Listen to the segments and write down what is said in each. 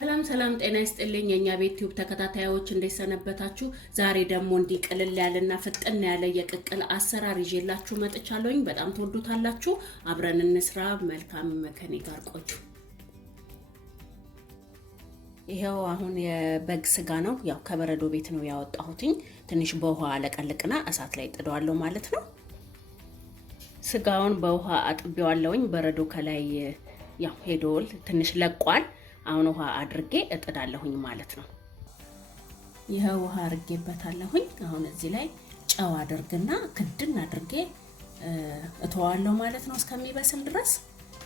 ሰላም ጤና ይስጥልኝ የኛ ቤት ዩቲዩብ ተከታታዮች እንደሰነበታችሁ። ዛሬ ደግሞ እንዲህ ቅልል ያለና ፍጥን ያለ የቅቅል አሰራር ይዤላችሁ መጥቻለሁኝ። በጣም ተወዱታላችሁ። አብረን እንስራ። መልካም ከኔ ጋር ቆዩ። ይሄው አሁን የበግ ስጋ ነው። ያው ከበረዶ ቤት ነው ያወጣሁትኝ። ትንሽ በውሃ አለቀልቅና እሳት ላይ ጥደዋለሁ ማለት ነው። ስጋውን በውሃ አጥቤዋለሁኝ። በረዶ ከላይ ያው ሄዶል ትንሽ ለቋል። አሁን ውሃ አድርጌ እጥዳለሁኝ ማለት ነው። ይሄ ውሃ አድርጌበታለሁኝ። አሁን እዚህ ላይ ጨው አድርግና ክድን አድርጌ እተዋለሁ ማለት ነው እስከሚበስል ድረስ።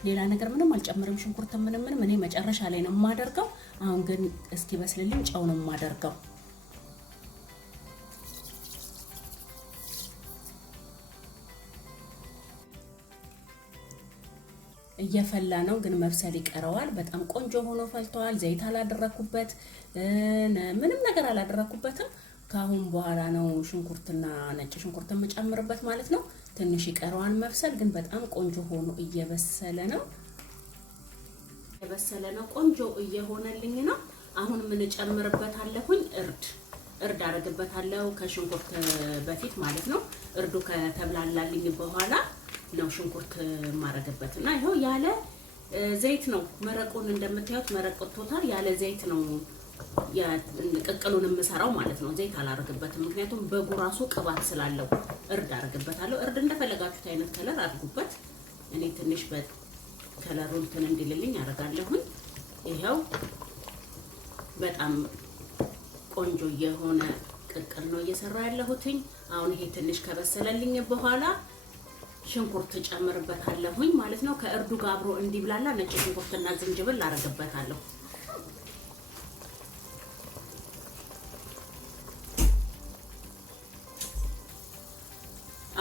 ሌላ ነገር ምንም አልጨምርም። ሽንኩርት ምንም እኔ መጨረሻ ላይ ነው የማደርገው። አሁን ግን እስኪበስልልኝ ጨው ነው የማደርገው። እየፈላ ነው ግን መብሰል ይቀረዋል። በጣም ቆንጆ ሆኖ ፈልቷል። ዘይት አላደረኩበት፣ ምንም ነገር አላደረኩበትም። ካሁን በኋላ ነው ሽንኩርትና ነጭ ሽንኩርት መጨመርበት ማለት ነው። ትንሽ ይቀረዋል መብሰል፣ ግን በጣም ቆንጆ ሆኖ እየበሰለ ነው። ቆንጆ እየሆነልኝ ነው። አሁን ምን ጨምርበታለሁኝ? እርድ አደርግበታለሁ ከሽንኩርት በፊት ማለት ነው። እርዱ ከተብላላልኝ በኋላ ነው ሽንኩርት ማረግበትና ይሄው ያለ ዘይት ነው መረቁን እንደምታዩት መረቆቶታል። ያለ ዘይት ነው ቅቅሉን የምሰራው ማለት ነው። ዘይት አላረግበትም፣ ምክንያቱም በጉ ራሱ ቅባት ስላለው። እርድ አረግበታለሁ። እርድ እንደፈለጋችሁት አይነት ከለር አድርጉበት። እኔ ትንሽ በከለሩ እንትን እንዲልልኝ አረጋለሁኝ። ይሄው በጣም ቆንጆ የሆነ ቅቅል ነው እየሰራ ያለሁትኝ። አሁን ይሄ ትንሽ ከበሰለልኝ በኋላ ሽንኩርት ጨምርበታለሁኝ ማለት ነው። ከእርዱ ጋር አብሮ እንዲብላላ ነጭ ሽንኩርትና ዝንጅብል አረግበታለሁ።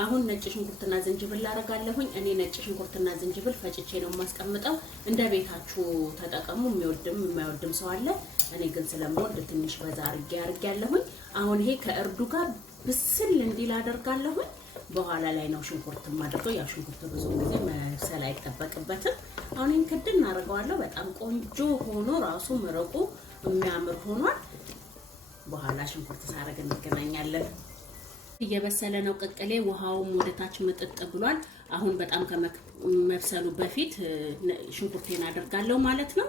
አሁን ነጭ ሽንኩርትና ዝንጅብል አረጋለሁኝ። እኔ ነጭ ሽንኩርትና ዝንጅብል ፈጭቼ ነው የማስቀምጠው። እንደ ቤታችሁ ተጠቀሙ። የሚወድም የማይወድም ሰው አለ። እኔ ግን ስለምወድ ትንሽ በዛ አርጌያለሁኝ። አሁን ይሄ ከእርዱ ጋር ብስል እንዲል አደርጋለሁኝ። በኋላ ላይ ነው ሽንኩርት ማድረገው። ያው ሽንኩርት ብዙ ጊዜ መብሰል አይጠበቅበትም። አሁን ይሄን ክድን እናደርገዋለሁ። በጣም ቆንጆ ሆኖ ራሱ መረቁ የሚያምር ሆኗል። በኋላ ሽንኩርት ሳረግ እንገናኛለን። እየበሰለ ነው ቅቅሌ። ውሃውም ወደታች መጥጥ ብሏል። አሁን በጣም ከመብሰሉ በፊት ሽንኩርቴን አደርጋለሁ ማለት ነው።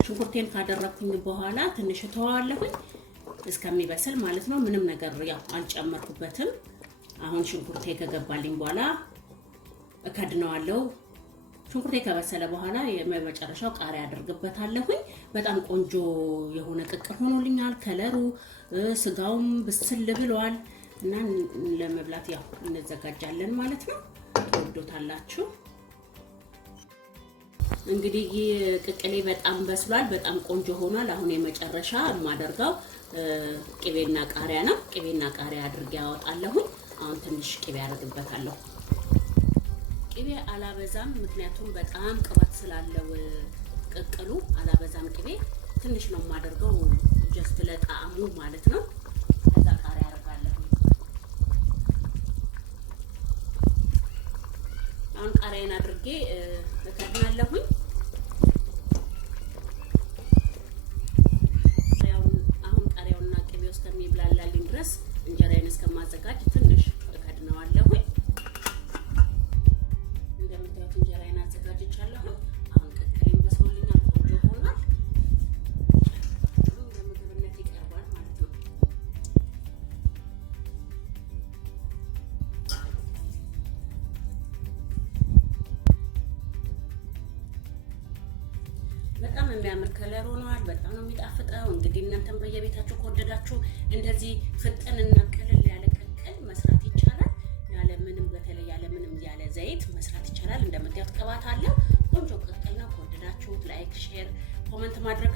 ሽንኩርቴን ካደረኩኝ በኋላ ትንሽ ተዋለሁኝ እስከሚበስል ማለት ነው። ምንም ነገር ያው አልጨመርኩበትም። አሁን ሽንኩርቴ ከገባልኝ በኋላ እከድነዋለሁ። ሽንኩርቴ ከበሰለ በኋላ የመጨረሻው ቃሪያ አደርግበታለሁኝ። በጣም ቆንጆ የሆነ ቅቅል ሆኖልኛል። ከለሩ ስጋውም ብስል ብሏል እና ለመብላት ያው እንዘጋጃለን ማለት ነው። ትወዱታላችሁ። እንግዲህ ቅቅሌ በጣም በስሏል። በጣም ቆንጆ ሆኗል። አሁን የመጨረሻ የማደርገው ቅቤና ቃሪያ ነው። ቅቤና ቃሪያ አድርጌ ያወጣለሁኝ። አሁን ትንሽ ቅቤ አደርግበታለሁ። ቅቤ አላበዛም፣ ምክንያቱም በጣም ቅባት ስላለው ቅቅሉ አላበዛም። ቅቤ ትንሽ ነው የማደርገው ጀስት ለጣዕሙ ማለት ነው። ከዛ ቃሪያ አደርጋለሁ። አሁን ቃሪያን አድርጌ እከድናለሁኝ። አሁን ቃሪያውና ቅቤው እስከሚብላላልኝ ድረስ እንጀራዬን እስከማዘጋጅ ትንሽ እከድነዋለሁኝ። እንደምታዩት እንጀራዬን አዘጋጅቻለሁ። አሁን ቅቅሌን በስሎልኛል። ቆንጆ ሆኗል። ለምግብነት ይቀርባል ማለት ነው። በጣም የሚያምር ከለር ሆኗል። በጣም ነው የሚጣፍጠው። እንግዲህ እናንተም በየቤታችሁ ከወደዳችሁ እንደዚህ ፍጥንና ቀለል ያለ ቅቅል መስራት ይቻላል። ያለ ዘይት መስራት ይቻላል። እንደምታዩት ቅባት አለው። ቆንጆ ቅቅል ነው። ከወደዳችሁት ላይክ፣ ሼር፣ ኮሜንት ማድረግ